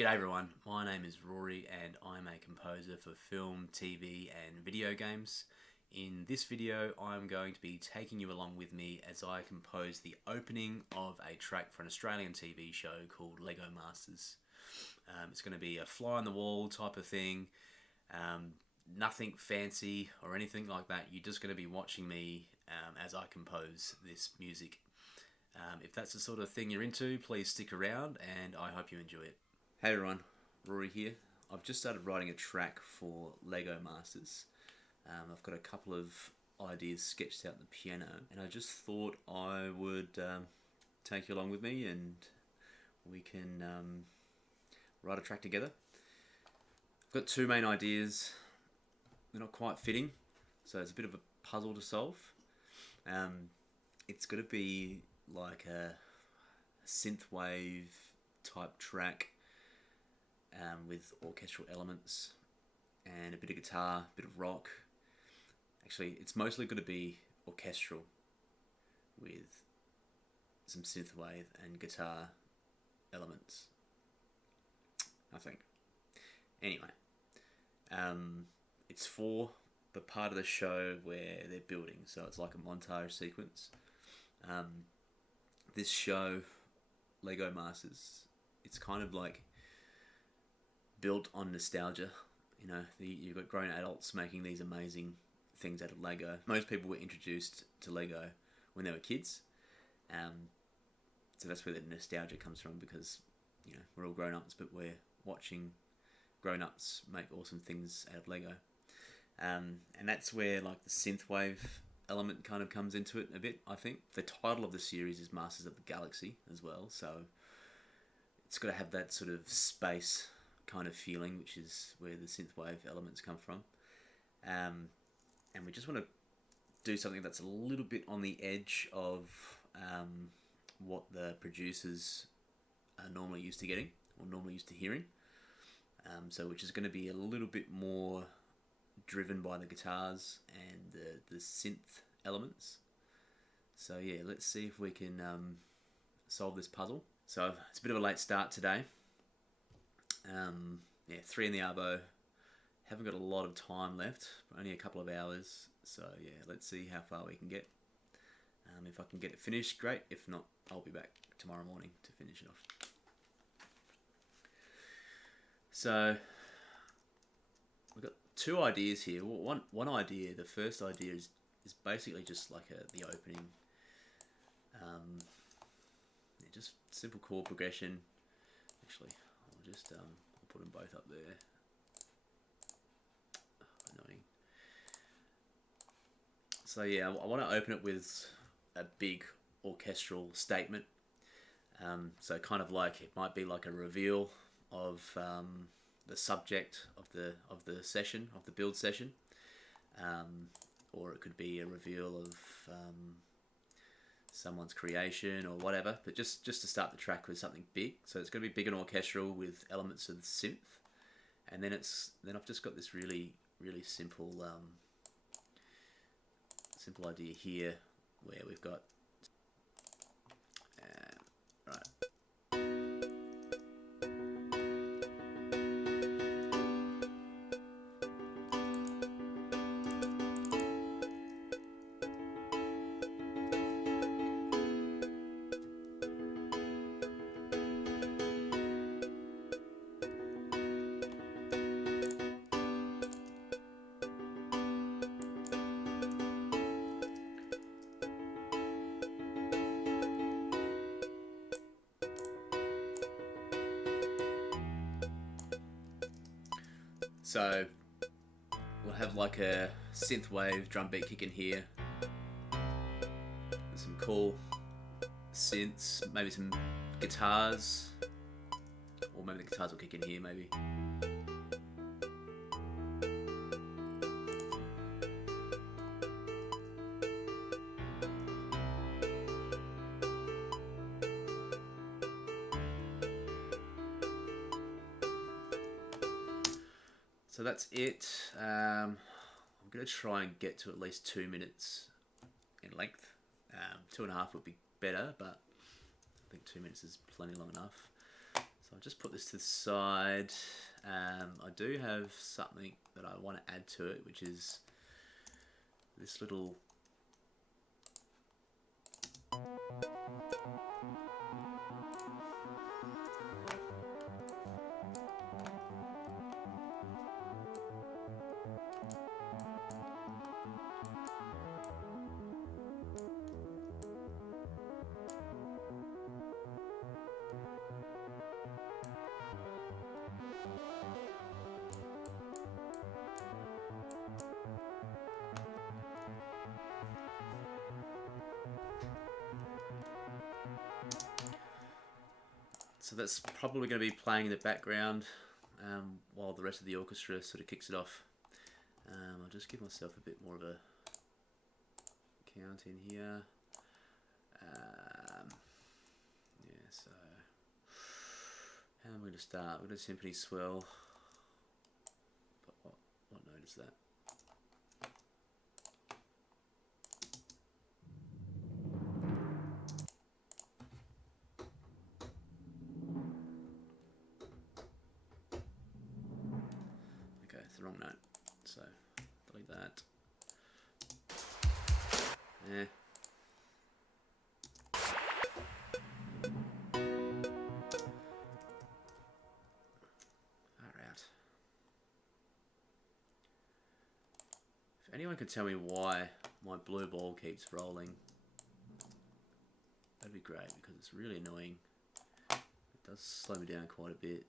G'day everyone, my name is Rory and I'm a composer for film, TV and video games. In this video I'm going to be taking you along with me as I compose the opening of a track for an Australian TV show called Lego Masters. It's going to be a fly on the wall type of thing, nothing fancy or anything like that. You're just going to be watching me as I compose this music. If that's the sort of thing you're into, please stick around and I hope you enjoy it. Hey everyone, Rory here. I've just started writing a track for Lego Masters. I've got a couple of ideas sketched out on the piano and I just thought I would take you along with me and we can write a track together. I've got two main ideas. They're not quite fitting, so it's a bit of a puzzle to solve. It's going to be like a synthwave type track with orchestral elements and a bit of guitar, a bit of rock. Actually, it's mostly going to be orchestral with some synthwave and guitar elements, I think. Anyway, it's for the part of the show where they're building, so it's like a montage sequence. This show, Lego Masters, it's kind of like built on nostalgia. You know, you've got grown adults making these amazing things out of Lego. Most people were introduced to Lego when they were kids, so that's where the nostalgia comes from, because you know we're all grown-ups, but we're watching grown-ups make awesome things out of Lego, and that's where like the synthwave element kind of comes into it a bit. I think the title of the series is Masters of the Galaxy as well, so it's got to have that sort of space kind of feeling, which is where the synthwave elements come from. And we just want to do something that's a little bit on the edge of what the producers are normally used to getting or normally used to hearing. So which is going to be a little bit more driven by the guitars and the synth elements. So yeah, let's see if we can solve this puzzle. So it's a bit of a late start today. 3 in the arvo. Haven't got a lot of time left, only a couple of hours. So yeah, let's see how far we can get. If I can get it finished, great. If not, I'll be back tomorrow morning to finish it off. So we've got two ideas here. One idea, the first idea is basically just like the opening. Just simple chord progression. Actually, I'll just I'll put them both up there. Annoying. So yeah, I want to open it with a big orchestral statement. So kind of like it might be like a reveal of the subject of the session, of the build session, or it could be a reveal of someone's creation or whatever. But just to start the track with something big. So it's going to be big and orchestral with elements of the synth, and then I've just got this really simple simple idea here where we've got right. So we'll have like a synthwave drum beat kick in here, some cool synths, maybe some guitars, or maybe the guitars will kick in here maybe. So that's it. I'm going to try and get to at least 2 minutes in length. 2.5 would be better, but I think 2 minutes is plenty long enough. So I'll just put this to the side. I do have something that I want to add to it, which is this little so that's probably going to be playing in the background while the rest of the orchestra sort of kicks it off. I'll just give myself a bit more of a count in here. Yeah, so how am I going to start? We're going to symphony swell. But what note is that? Okay, it's the wrong note. So delete that. Yeah. If anyone could tell me why my blue ball keeps rolling, that'd be great, because it's really annoying. It does slow me down quite a bit.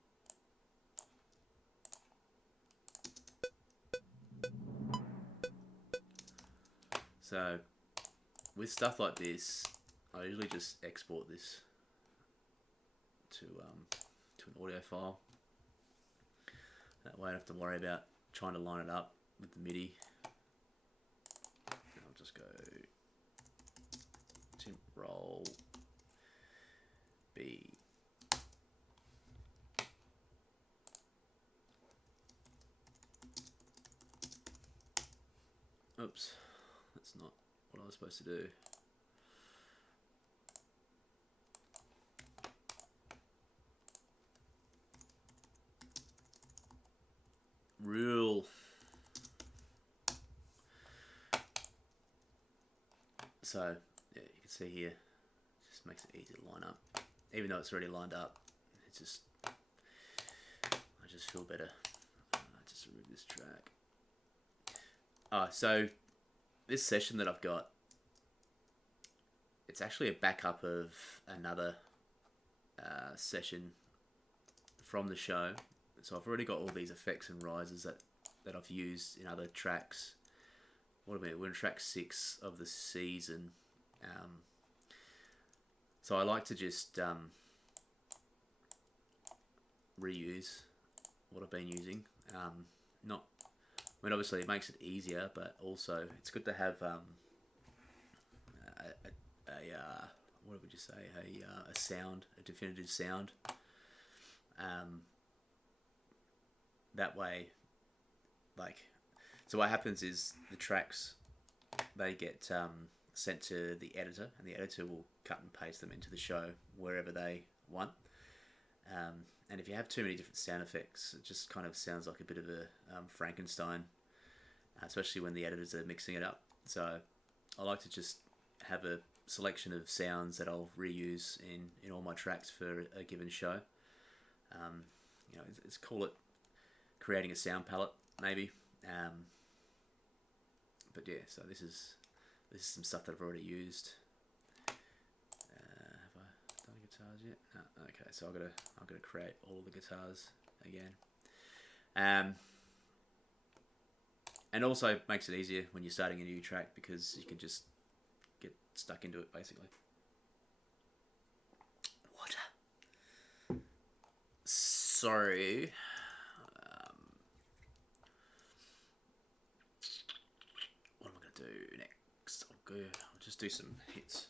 So with stuff like this, I usually just export this to an audio file. That way I don't have to worry about trying to line it up with the MIDI. I'll just go temp roll B. Oops, that's not what I was supposed to do. Rule. So yeah, you can see here, it just makes it easy to line up. Even though it's already lined up, it's just, I just feel better. Just remove this track. So this session that I've got, it's actually a backup of another session from the show. So I've already got all these effects and rises that I've used in other tracks. What a minute, we're in track 6 of the season. So I like to just reuse what I've been using. Not, I mean, obviously it makes it easier, but also it's good to have what would you say, a sound, a definitive sound. That way, like, so what happens is the tracks, they get sent to the editor, and the editor will cut and paste them into the show wherever they want. And if you have too many different sound effects, it just kind of sounds like a bit of a Frankenstein, especially when the editors are mixing it up. So I like to just have a selection of sounds that I'll reuse in all my tracks for a given show. You know, let's call it creating a sound palette, maybe. But yeah, so this is some stuff that I've already used. Have I done guitars yet? No. Okay, so I'm gonna create all the guitars again. And also makes it easier when you're starting a new track, because you can just get stuck into it, basically. Water. Sorry. What am I going to do next? I'll just do some hits.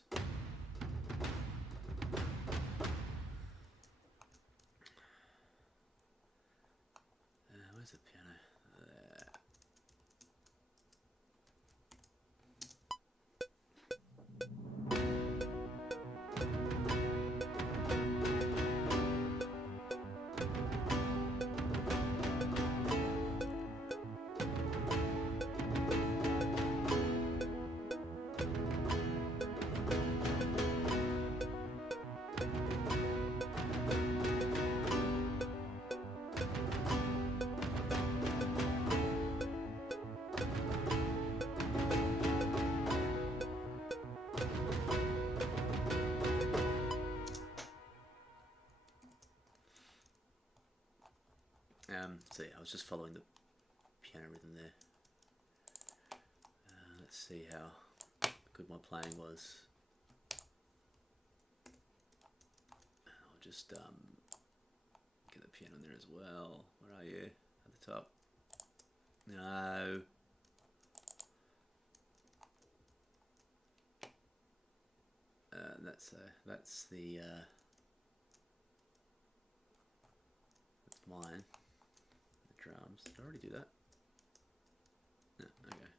Where's the piano? There. So yeah, I was just following the piano rhythm there. Let's see how good my playing was. I'll just get the piano in there as well. Where are you? At the top. No. That's mine. The drums. Did I already do that? No, okay.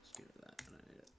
Let's get rid of that. I don't need it.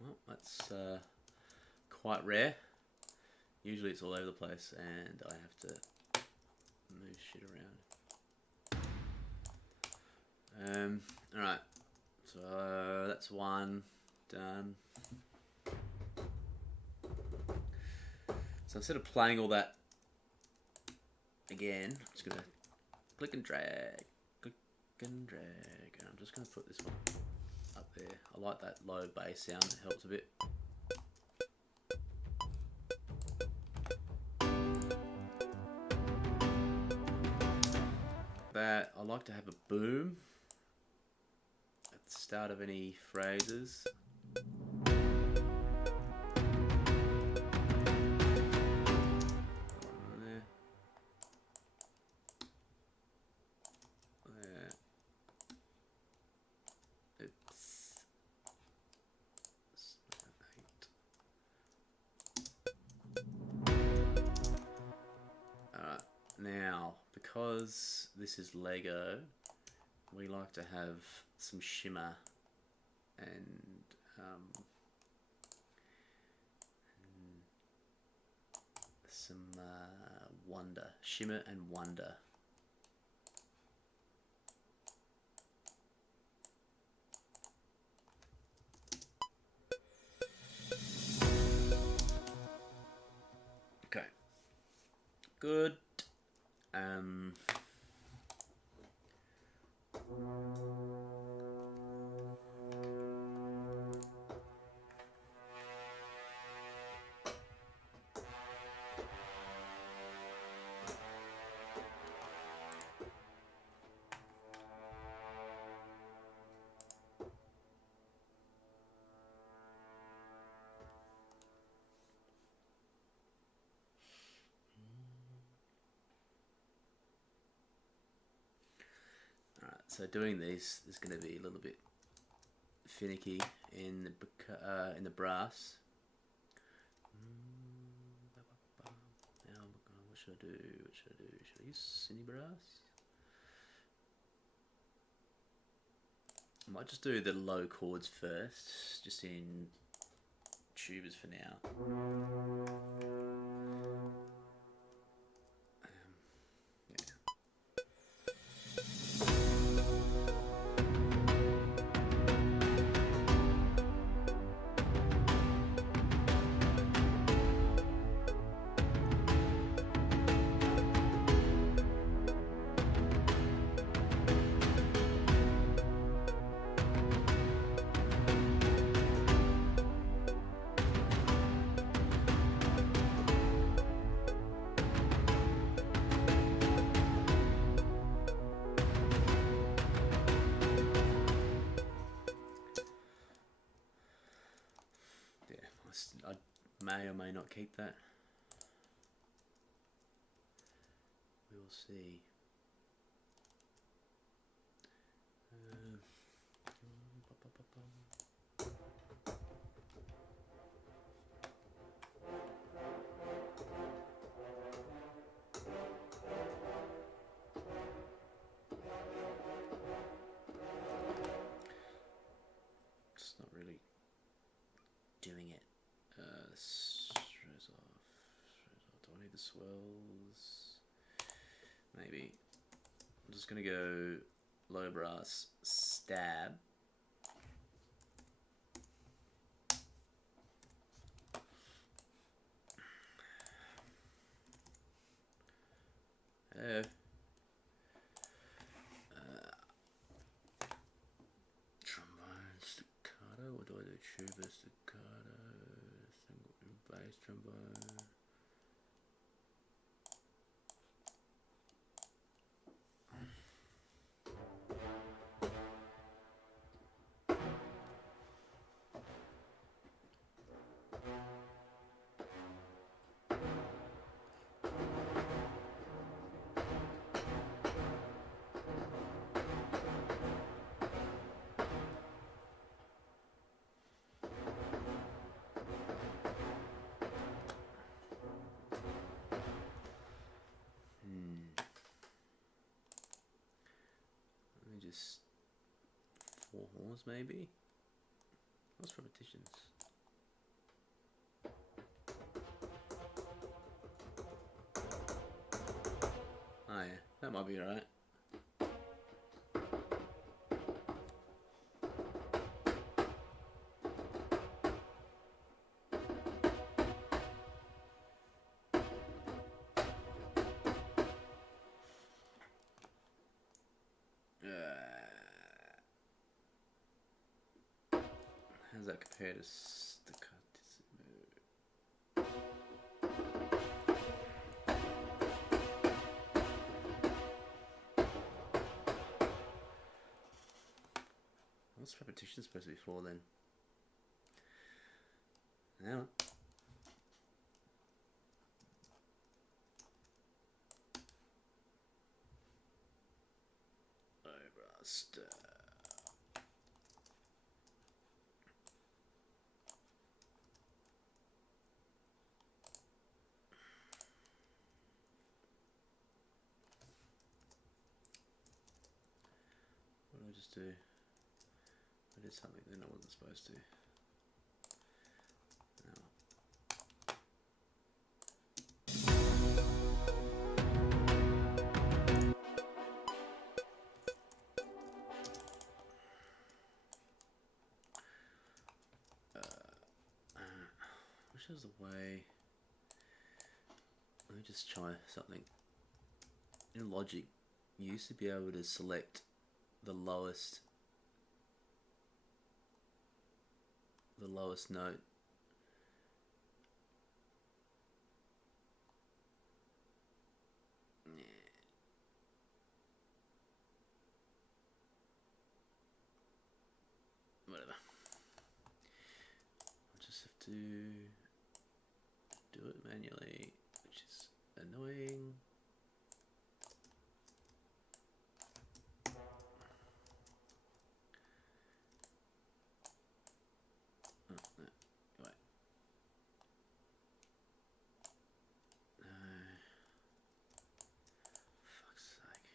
Well, that's quite rare. Usually it's all over the place and I have to move shit around. Alright, so that's one done. So instead of playing all that again, I'm just going to click and drag, and I'm just going to put this one up there. I like that low bass sound, it helps a bit. That I like to have a boom at the start of any phrases. Now, because this is Lego, we like to have some shimmer and some wonder. Shimmer and wonder. Okay. Good. Alright, so doing these is going to be a little bit finicky in the brass. Now, what should I do? What should I do? Should I use cine brass? I might just do the low chords first, just in tubas for now. I may or may not keep that. We will see. Just It's not really doing it. Stress off. Do I need the swells? Maybe. I'm just gonna go low brass stab. Hello. Trombone staccato. What do I do? Tuba staccato. Single bass trombone. Just 4 horns maybe. What's repetitions? Oh yeah, that might be right. How's that compare to staccatissimo? What's repetition supposed to be for then? Now. Stab. What did I just do? I did something that I wasn't supposed to. Wish there was a way. Let me just try something. In Logic, you used to be able to select the lowest note. Whatever. I'll just have to do it manually, which is annoying. Oh, no. Wait. No. Fuck's sake.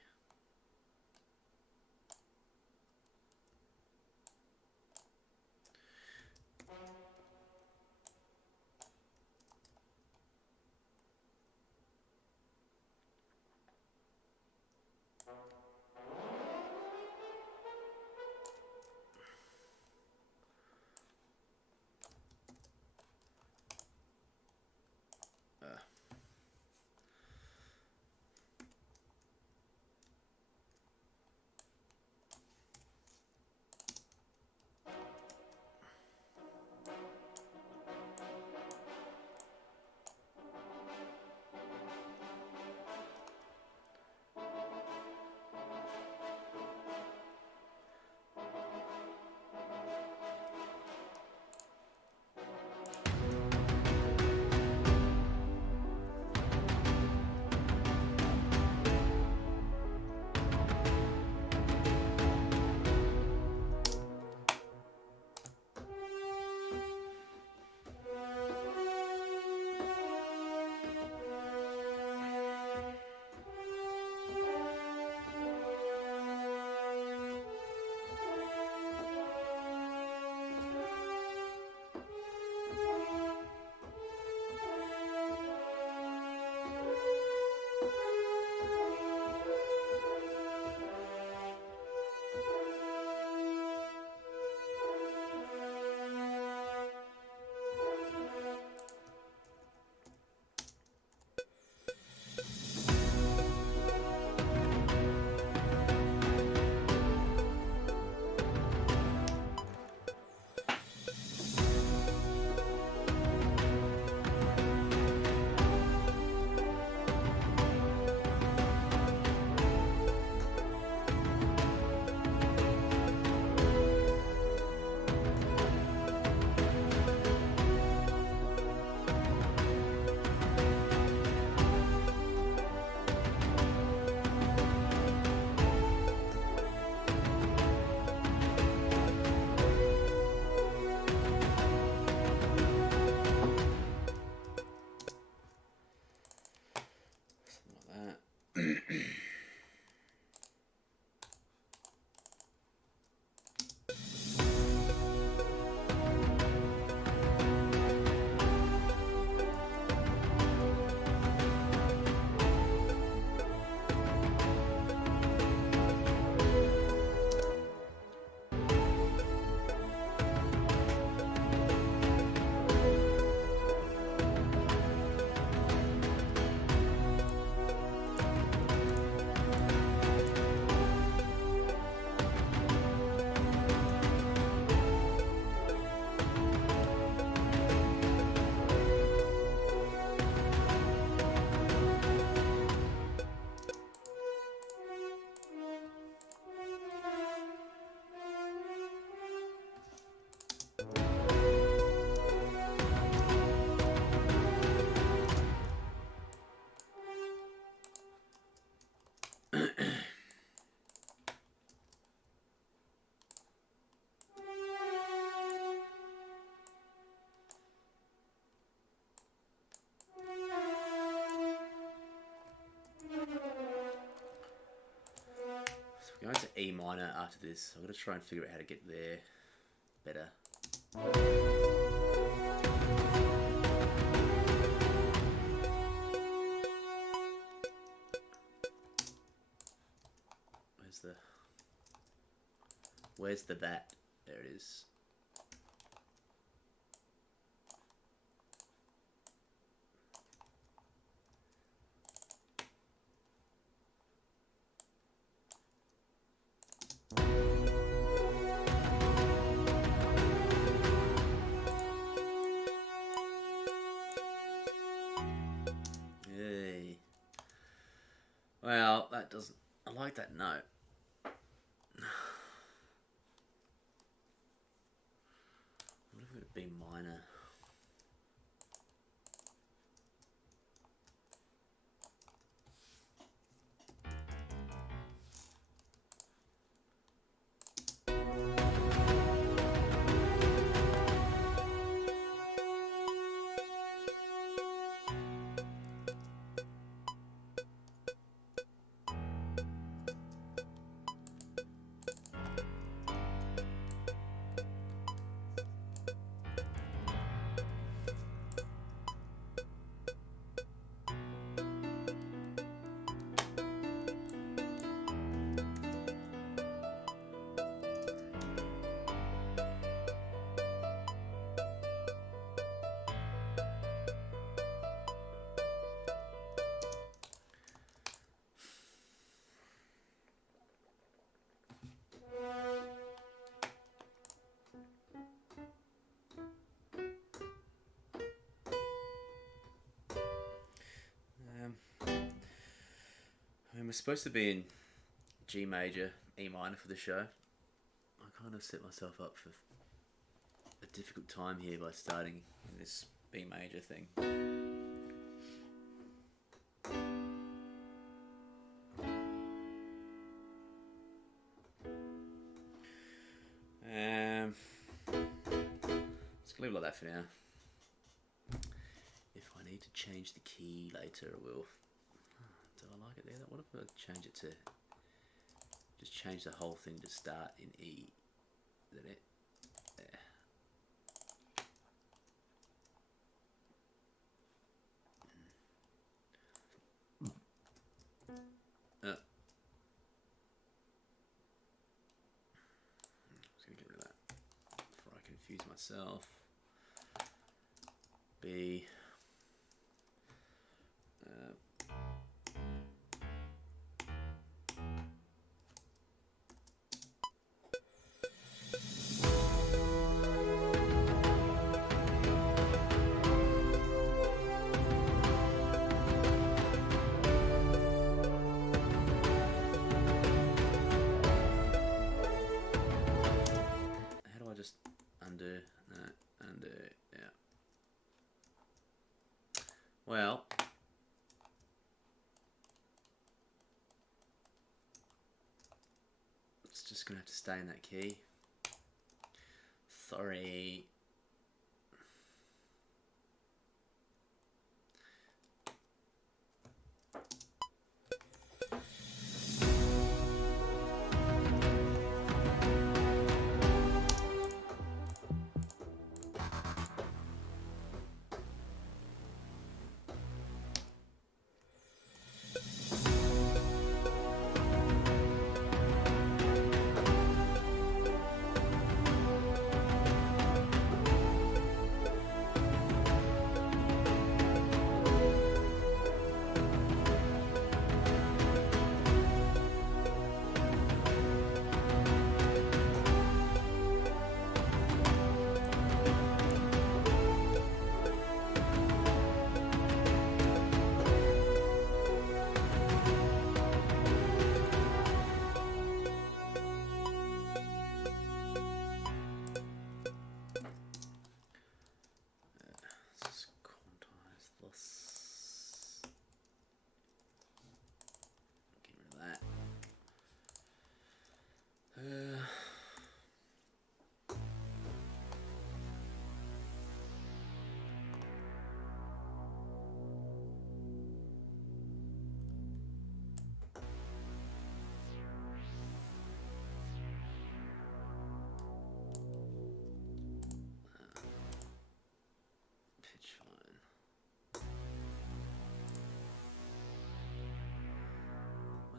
Going to E minor after this. I'm going to try and figure out how to get there better. Where's the bat? There it is. Yay. Well, that doesn't... I like that note. What if it would be minor? I mean, we're supposed to be in G major, E minor for the show. I kind of set myself up for a difficult time here by starting in this B major thing. Let's leave it like that for now. If I need to change the key later, I will. Did I like it there? What if I change it to just change the whole thing to start in E? Is that it? There. Just gonna get rid of that before I confuse myself. B. Well, it's just gonna have to stay in that key. Sorry.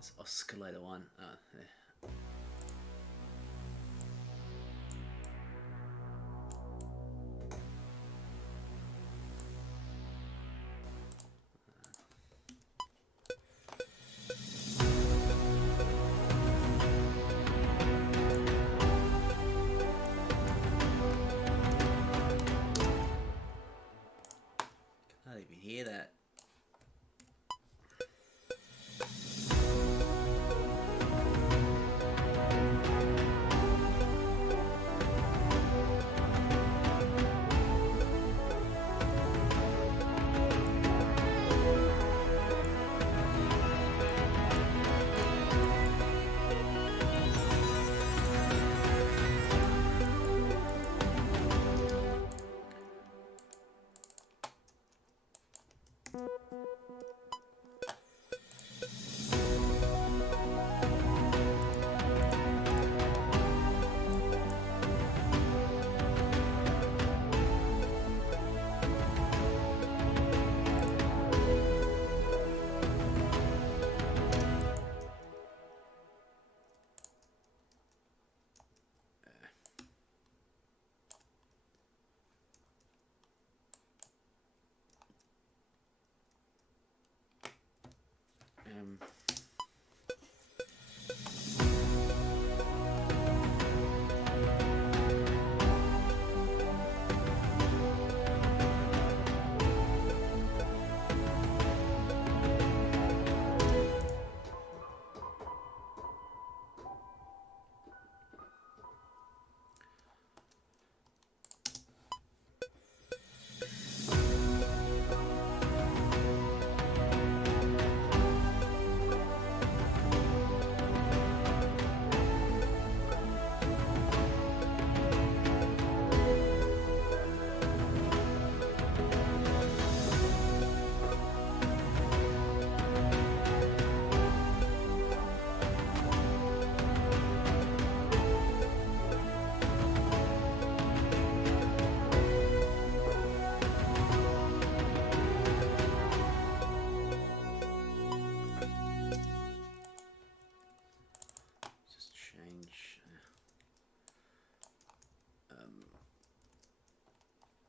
it's oscillator 1. There. Can't even hear that.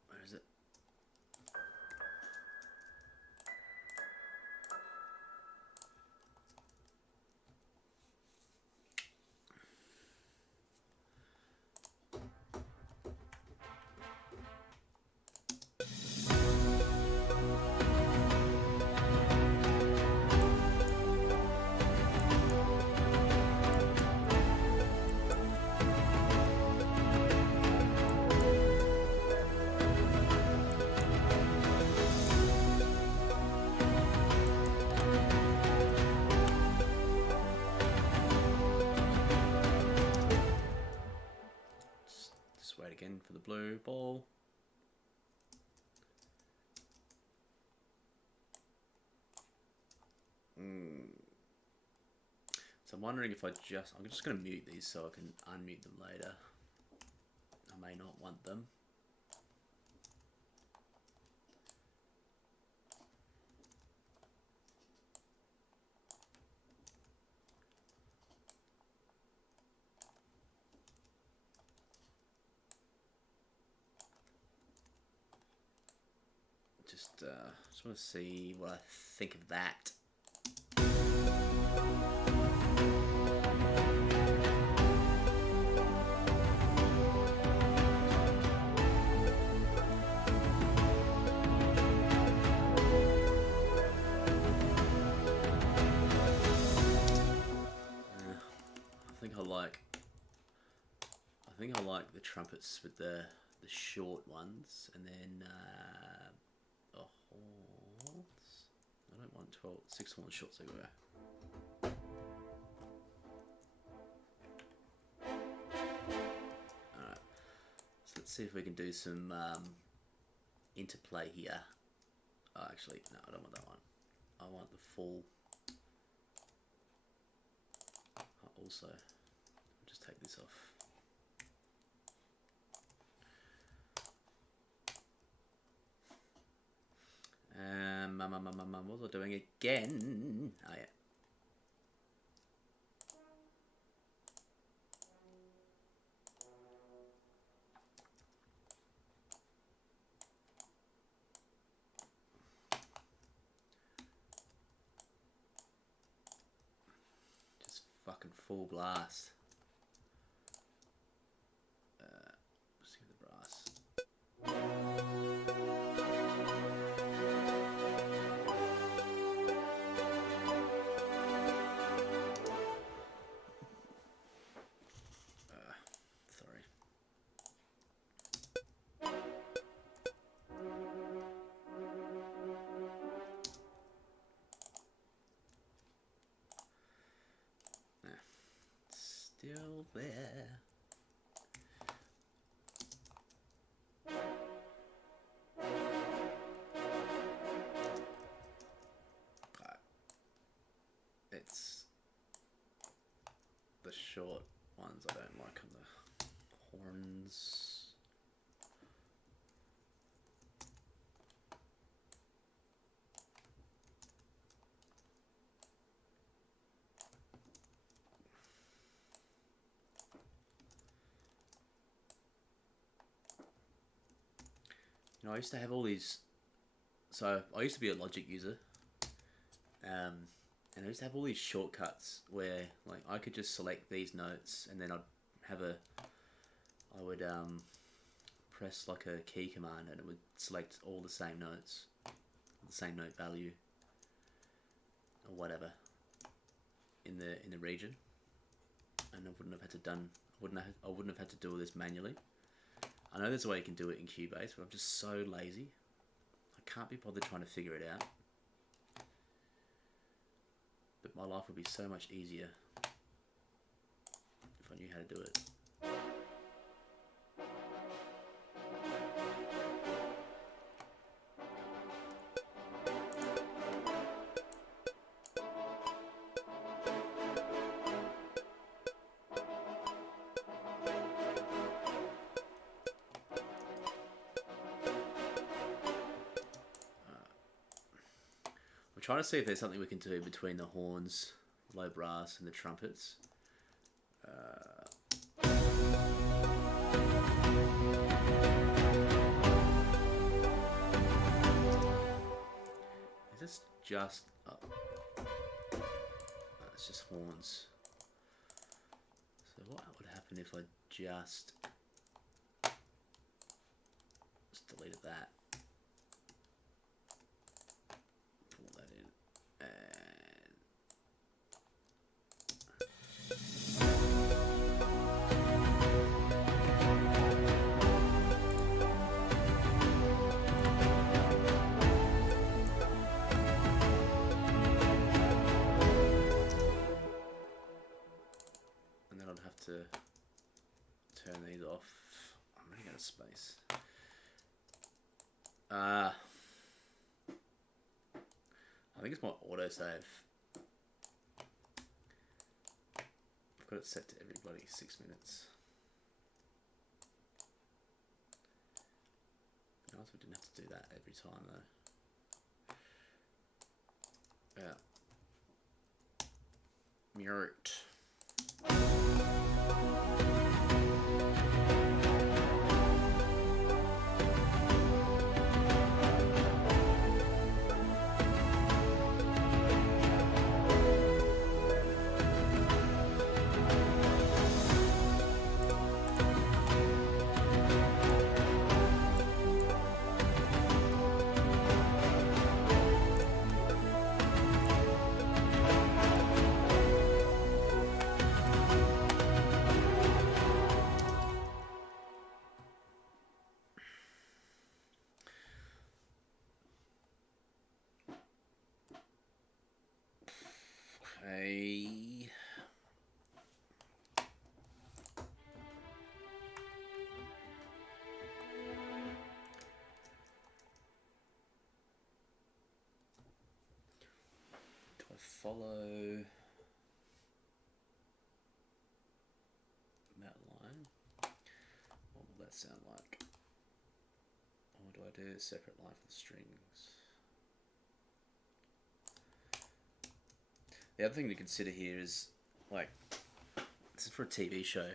Where is it? Just wait again for the blue ball. So I'm wondering if I'm just going to mute these so I can unmute them later. I may not want them. Just want to see what I think of that. I think I like the trumpets with the short ones, and then a horns. I don't want 6 horn shots everywhere. Alright, so let's see if we can do some interplay here. Oh, actually, no, I don't want that one. I want the full. Also, I'll just take this off. What was I doing again? Oh yeah. fucking full blast. Let's give it the brass. Sorry. Still there. It's the short ones I don't like on the horns. You know, I used to have all these. So I used to be a Logic user, and I used to have all these shortcuts where like I could just select these notes, and then I would press like a key command, and it would select all the same notes, the same note value, or whatever in the region, and I wouldn't have had to I wouldn't have had to do all this manually. I know there's a way you can do it in Cubase, but I'm just so lazy. I can't be bothered trying to figure it out. But my life would be so much easier if I knew how to do it. I'm trying to see if there's something we can do between the horns, low brass, and the trumpets. Is this just... Oh. No, it's just horns. So what would happen if I just deleted that? Pull that in. And then I'd have to turn these off. I'm running out of space. I think it's my autosave. I've got it set to everybody 6 minutes. Nice, we didn't have to do that every time though. Yeah. Mute. Okay. Do I follow that line? What will that sound like? Or do I do a separate line for the strings? The other thing to consider here is, like, this is for a TV show,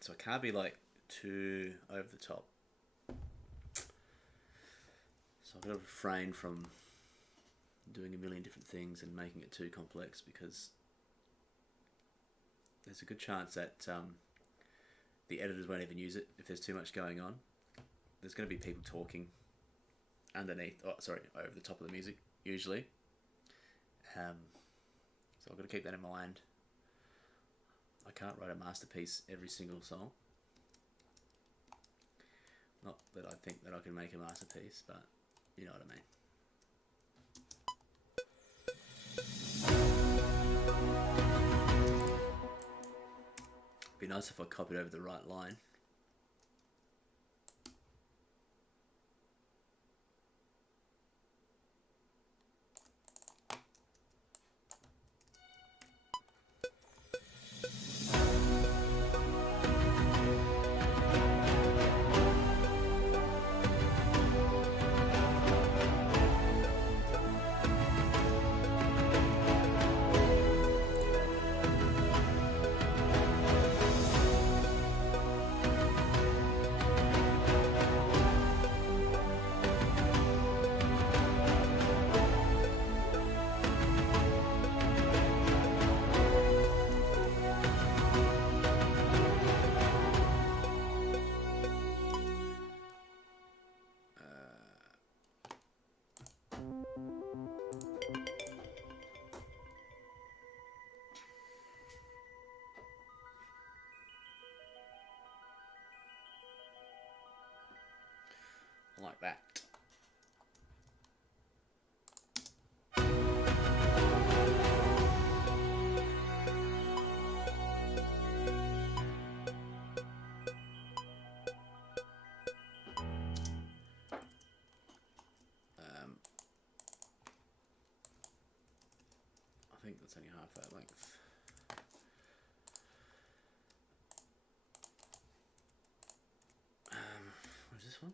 so it can't be like too over the top. So I've got to refrain from doing a million different things and making it too complex, because there's a good chance that the editors won't even use it if there's too much going on. There's going to be people talking underneath, over the top of the music, usually. So I've got to keep that in mind. I can't write a masterpiece every single song. Not that I think that I can make a masterpiece, but you know what I mean. Be nice if I copied over the right line. Like that. I think that's only half that length. Where's this one?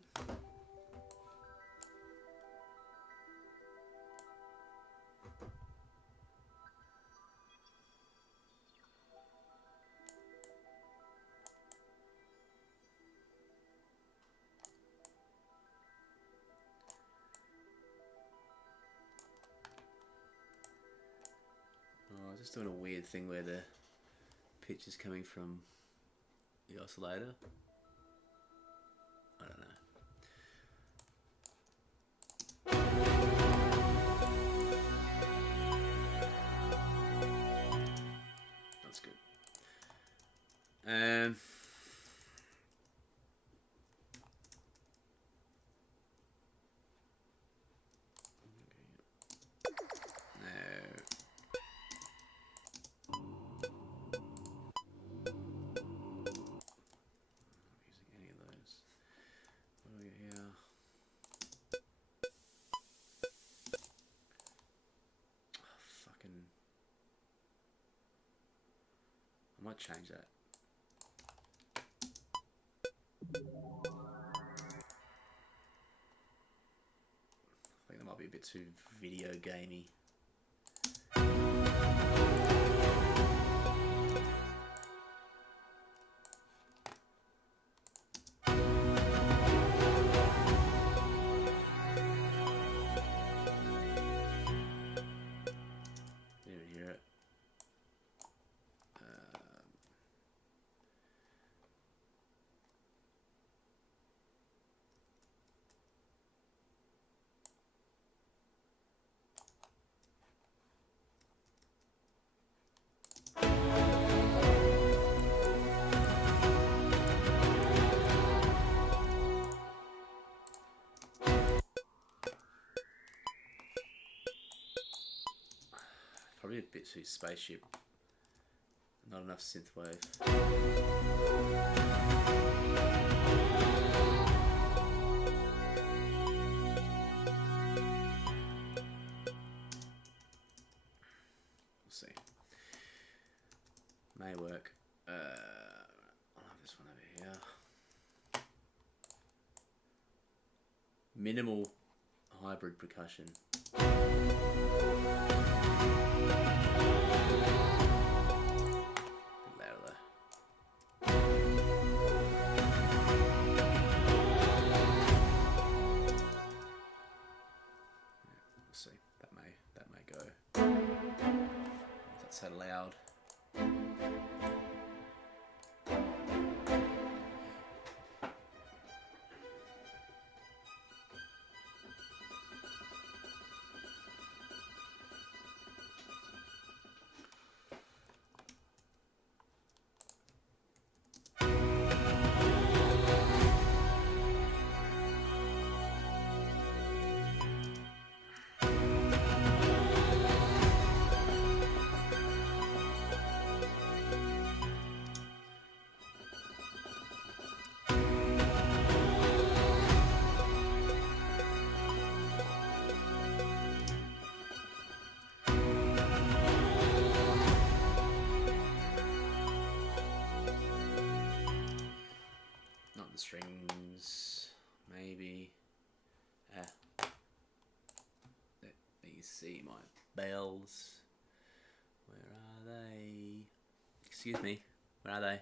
Oh, I was just doing a weird thing where the pitch is coming from the oscillator. I don't know. That's good. I might change that. I think that might be a bit too video gamey. Probably a bit too spaceship. Not enough synthwave. We'll see. May work. I'll have this one over here. Minimal hybrid percussion. That may go. That's so loud. strings, maybe. Let me see my bells. Where are they? Excuse me, where are they?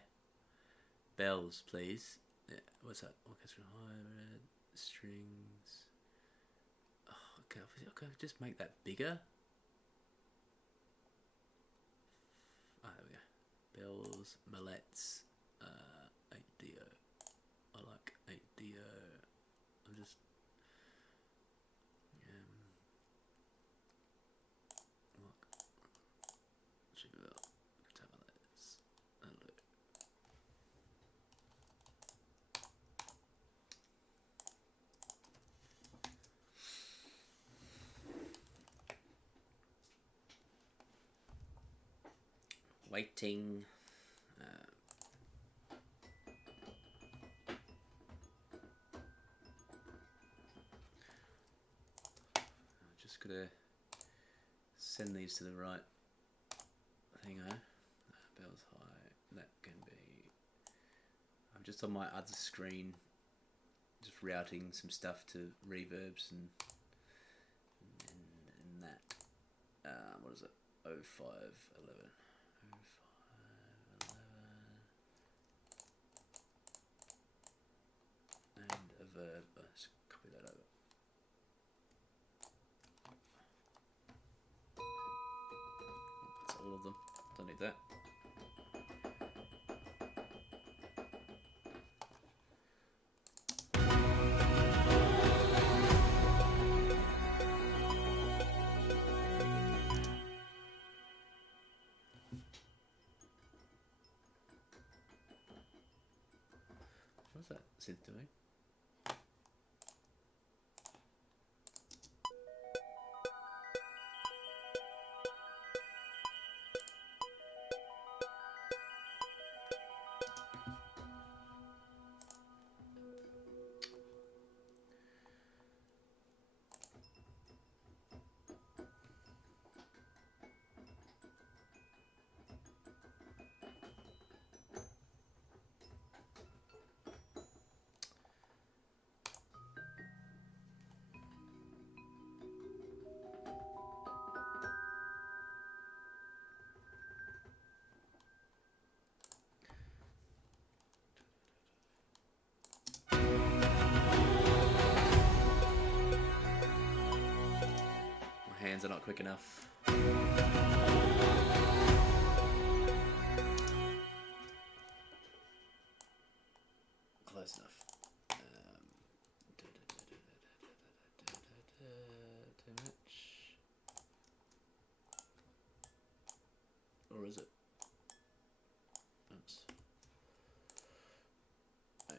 Bells, please. Yeah, what's that? Orchestral hybrid, strings. Oh, okay, I'll just make that bigger. Oh, there we go. Bells, mallets, 8DO. I like 8DO. I'm just look. Waiting. Just gotta send these to the right thing. Bells high. That can be. I'm just on my other screen, just routing some stuff to reverbs and that. What is it? 0511. 0511. And a verb. Let's copy that over. That's all of them. Don't need that. What's that synth doing? Hands are not quick enough. Close enough. Too much. Or is it? Oops. No.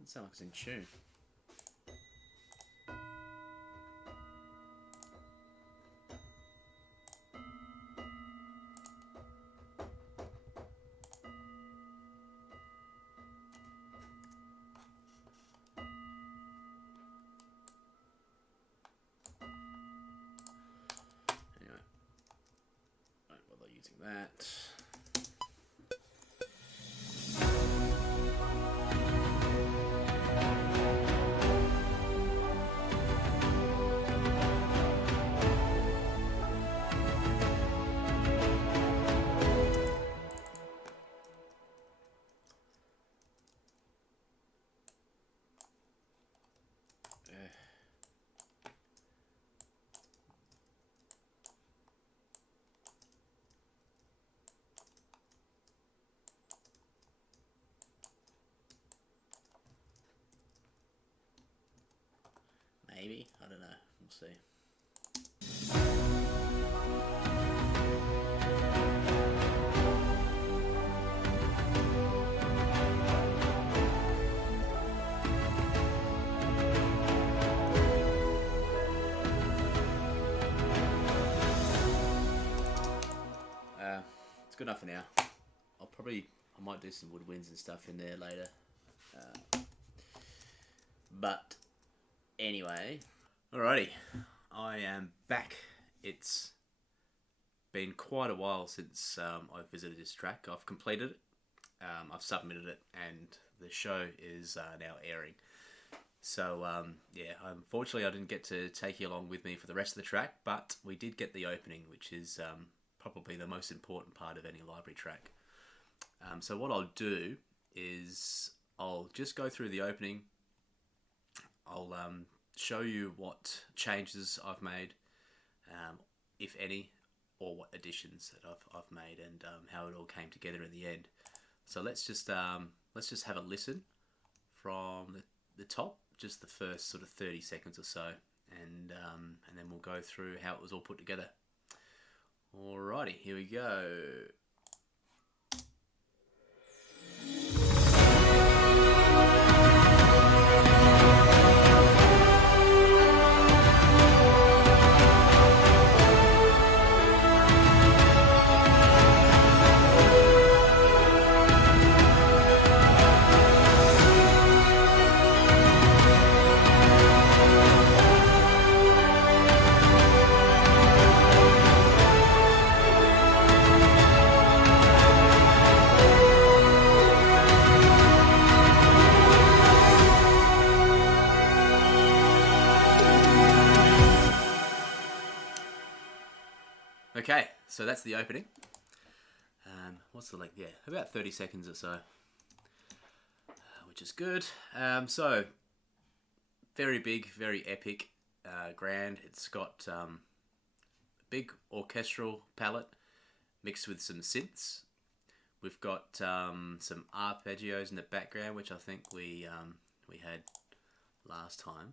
Doesn't sound like it's in tune. Anyway, don't bother using that. Maybe, I don't know, we'll see. It's good enough for now. I might do some woodwinds and stuff in there later. But anyway, alrighty, I am back. It's been quite a while since I've visited this track. I've completed it, I've submitted it, and the show is now airing. So yeah, unfortunately I didn't get to take you along with me for the rest of the track, but we did get the opening, which is probably the most important part of any library track. So what I'll do is I'll just go through the opening. I'll show you what changes I've made, if any, or what additions that I've made, and how it all came together in the end. So let's just have a listen from the top, just the first sort of 30 seconds or so, and then we'll go through how it was all put together. Alrighty, here we go. Okay, so that's the opening. What's the length? Yeah, about 30 seconds or so, which is good. So, very big, very epic, grand. It's got a big orchestral palette mixed with some synths. We've got some arpeggios in the background, which I think we had last time.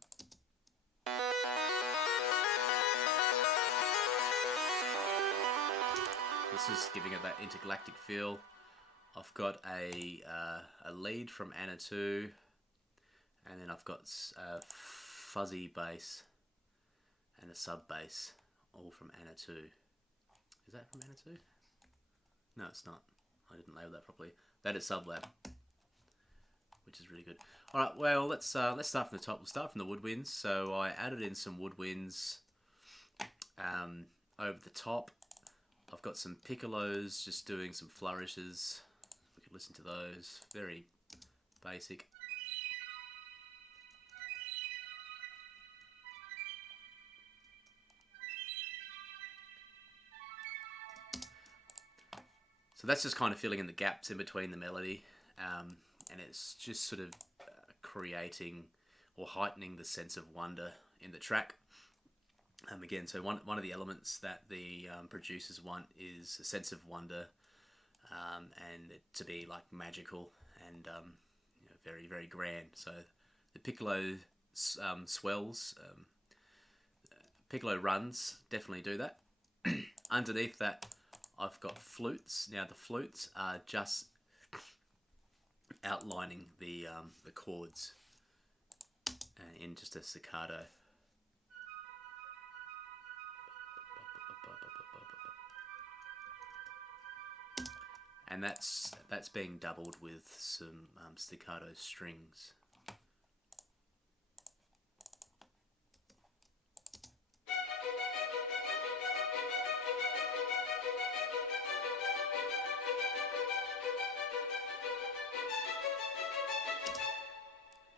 This is giving it that intergalactic feel. I've got a lead from Anna 2, and then I've got a fuzzy bass and a sub bass, all from Anna 2. Is that from Anna 2? No, it's not. I didn't label that properly. That is Sublab, which is really good. All right, well, let's start from the top. We'll start from the woodwinds. So I added in some woodwinds over the top. I've got some piccolos, just doing some flourishes. We can listen to those. Very basic. So that's just kind of filling in the gaps in between the melody, and it's just sort of creating or heightening the sense of wonder in the track. Again, so one of the elements that the producers want is a sense of wonder, and it to be like magical and you know, very, very grand. So the piccolo swells, piccolo runs definitely do that. Underneath that, I've got flutes. Now the flutes are just outlining the chords in just a staccato. And that's being doubled with some staccato strings.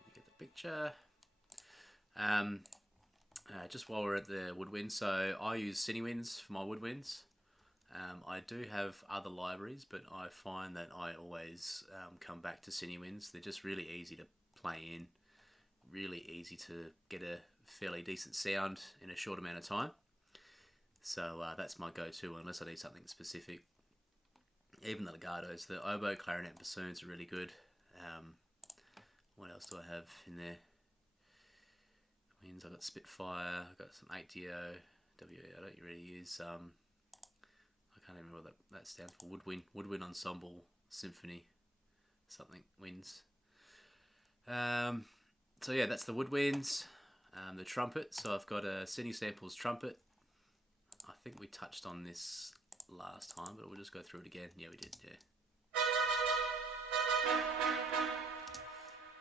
You get the picture. Just while we're at the woodwinds, so I use Cinewinds for my woodwinds. I do have other libraries, but I find that I always come back to Cinewinds. They're just really easy to play in, really easy to get a fairly decent sound in a short amount of time. So that's my go-to unless I need something specific. Even the legatos, the oboe, clarinet, and bassoons are really good. What else do I have in there? Winds, I've got Spitfire, I've got some 8DO, I don't really use, I can't even remember what that stands for, Woodwind Ensemble Symphony, something, winds. So yeah, that's the woodwinds. The trumpet, so I've got a Cine Samples trumpet. I think we touched on this last time, but we'll just go through it again. Yeah, we did, yeah.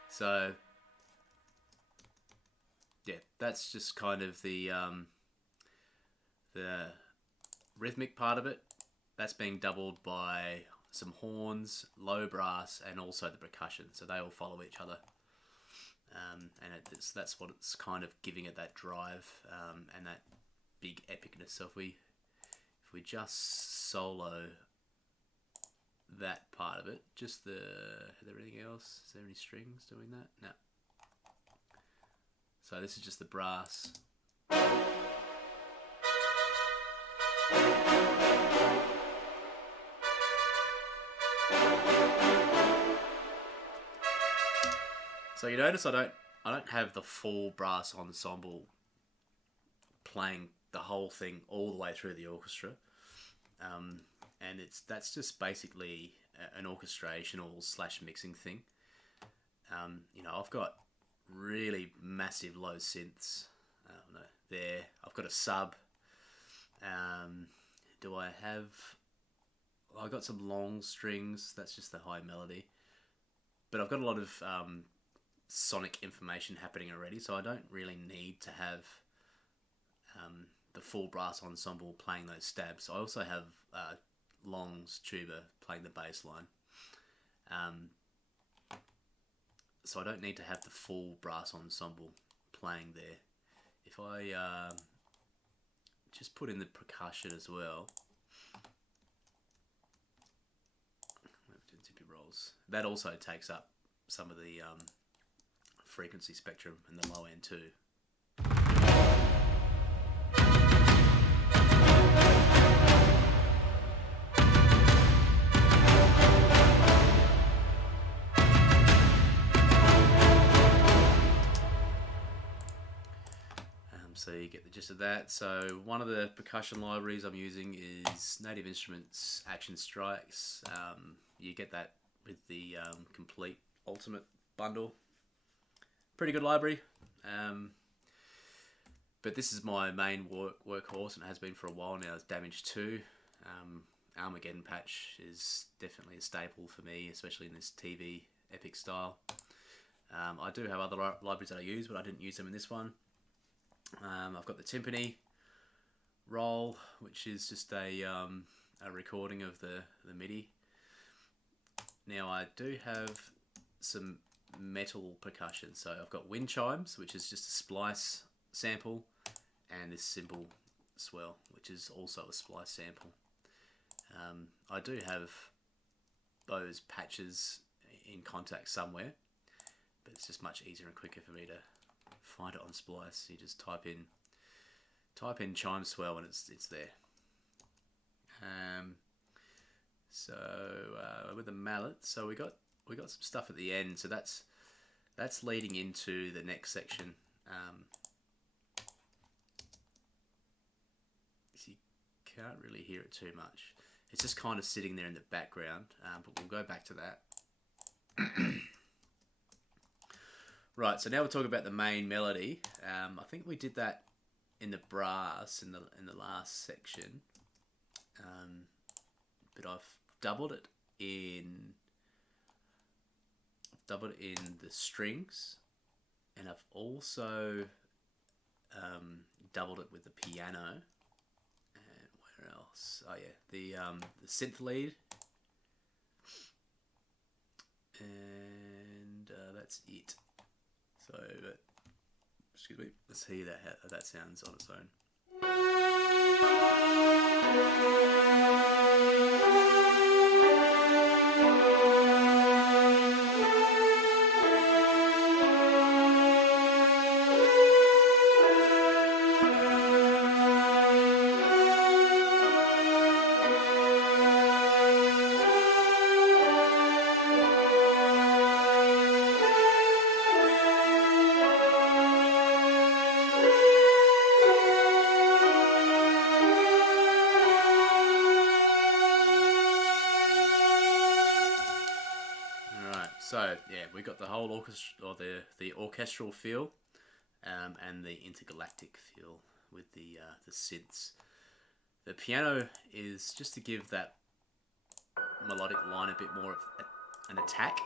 So yeah, that's just kind of the rhythmic part of it. That's being doubled by some horns, low brass, and also the percussion. So they all follow each other, and that's what it's kind of giving it that drive and that big epicness. So if we just solo that part of it, just is there anything else? Is there any strings doing that? No. So this is just the brass. So you notice I don't have the full brass ensemble playing the whole thing all the way through the orchestra, and that's just basically an orchestrational / mixing thing. You know, I've got really massive low synths there. I've got a sub. Do I have... Well, I've got some long strings. That's just the high melody. But I've got a lot of sonic information happening already, so I don't really need to have the full brass ensemble playing those stabs. I also have Long's tuba playing the bass line. So I don't need to have the full brass ensemble playing there. If I just put in the percussion as well, tippy rolls, that also takes up some of the frequency spectrum in the low end too. So you get the gist of that. So one of the percussion libraries I'm using is Native Instruments Action Strikes. You get that with the complete ultimate bundle. Pretty good library. But this is my main workhorse, and it has been for a while now. It's Damage 2. Armageddon Patch is definitely a staple for me, especially in this TV epic style. I do have other libraries that I use, but I didn't use them in this one. I've got the timpani roll, which is just a recording of the MIDI. Now I do have some metal percussion, so I've got wind chimes, which is just a splice sample, and this cymbal swell, which is also a splice sample. I do have those patches in Kontakt somewhere, but it's just much easier and quicker for me to find it on Splice. You just type in chime swell and it's there. So with the mallet, so we got some stuff at the end. So that's leading into the next section. You can't really hear it too much. It's just kind of sitting there in the background, but we'll go back to that. Right, so now we'll talk about the main melody. I think we did that in the brass in the last section, but I've doubled it in the strings, and I've also doubled it with the piano. And where else? Oh yeah, the synth lead, and that's it. So, excuse me. Let's hear how that sounds on its own. So yeah, we got the whole orchestra, or the orchestral feel, and the intergalactic feel with the synths. The piano is just to give that melodic line a bit more of an attack,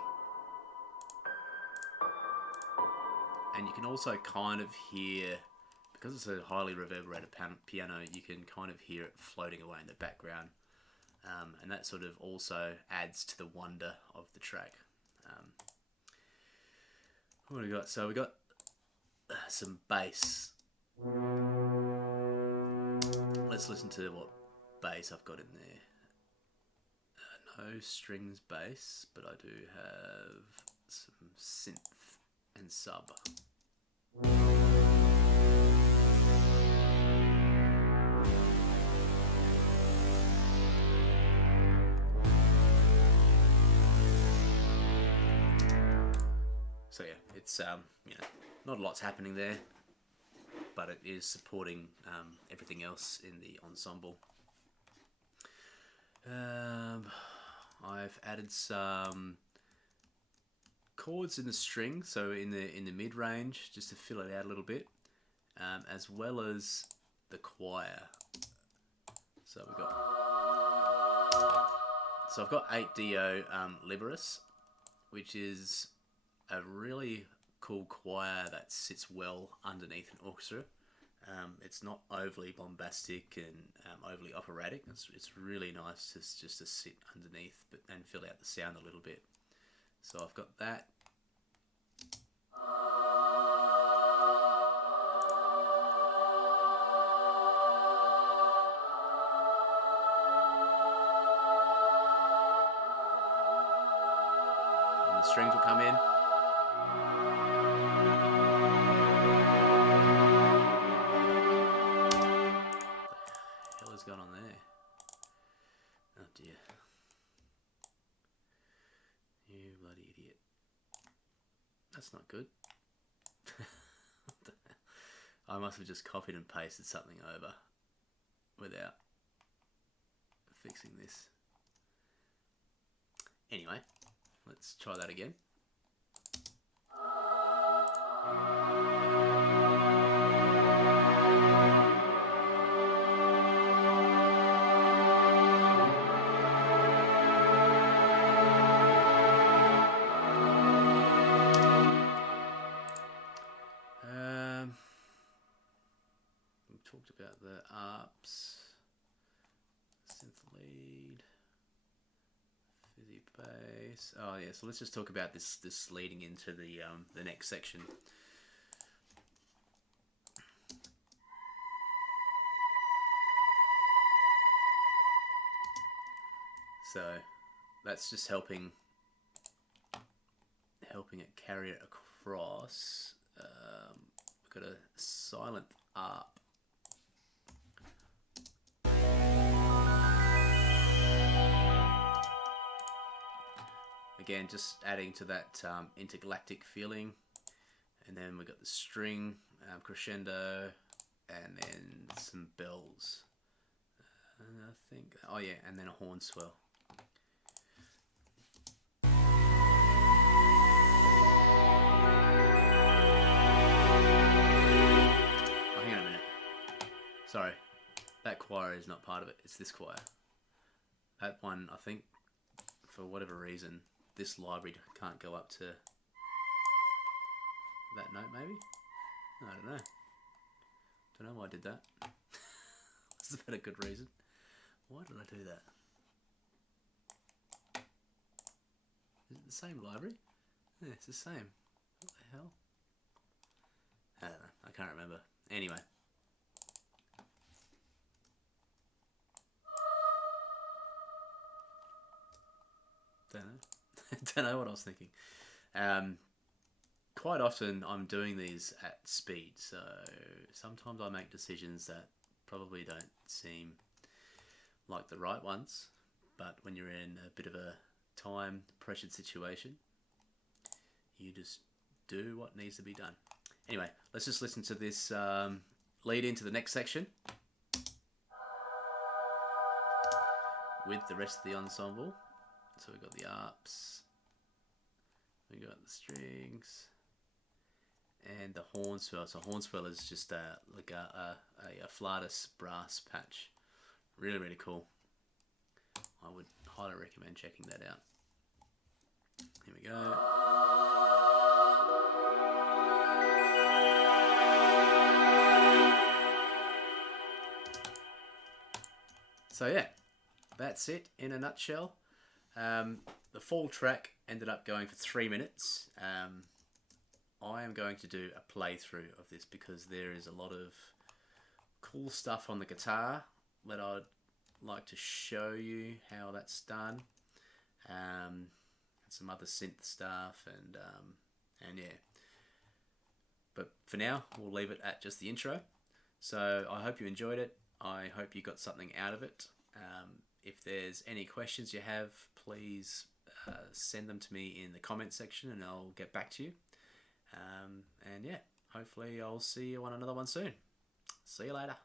and you can also kind of hear, because it's a highly reverberated piano, you can kind of hear it floating away in the background, and that sort of also adds to the wonder of the track. What do we got? So we got some bass. Let's listen to what bass I've got in there. No strings bass, but I do have some synth and sub. So yeah, it's not a lot's happening there, but it is supporting everything else in the ensemble. I've added some chords in the string, so in the mid range, just to fill it out a little bit, as well as the choir. So I've got 8-DO Liberis, which is a really cool choir that sits well underneath an orchestra. It's not overly bombastic and overly operatic. It's really nice just to sit underneath and fill out the sound a little bit. So I've got that. And the strings will come in. Going on there? Oh dear. You bloody idiot. That's not good. I must have just copied and pasted something over without fixing this. Anyway, let's try that again. Talked about the arps, synth lead, fizzy bass. Oh yeah, so let's just talk about this leading into the next section. So that's just helping it carry it across. We've got a silent arp. Again, just adding to that intergalactic feeling. And then we got the string crescendo, and then some bells. And I think, oh yeah, and then a horn swell. Sorry, that choir is not part of it. It's this choir. That one, I think, for whatever reason, this library can't go up to that note, maybe? I don't know. Don't know why I did that. Is that a good reason? Why did I do that? Is it the same library? Yeah, it's the same. What the hell? I don't know. I can't remember. Anyway. Don't know. Don't know what I was thinking. Quite often I'm doing these at speed, so sometimes I make decisions that probably don't seem like the right ones, but when you're in a bit of a time pressured situation, you just do what needs to be done. Anyway, let's just listen to this lead into the next section with the rest of the ensemble. So we've got the arps, we got the strings, and the horn swell. So horn swell is just like a flatus brass patch. Really, really cool. I would highly recommend checking that out. Here we go. So yeah, that's it in a nutshell. The full track ended up going for 3 minutes. I am going to do a playthrough of this because there is a lot of cool stuff on the guitar that I'd like to show you how that's done. Some other synth stuff and yeah. But for now, we'll leave it at just the intro. So I hope you enjoyed it. I hope you got something out of it. If there's any questions you have, please send them to me in the comment section and I'll get back to you. And yeah, hopefully I'll see you on another one soon. See you later.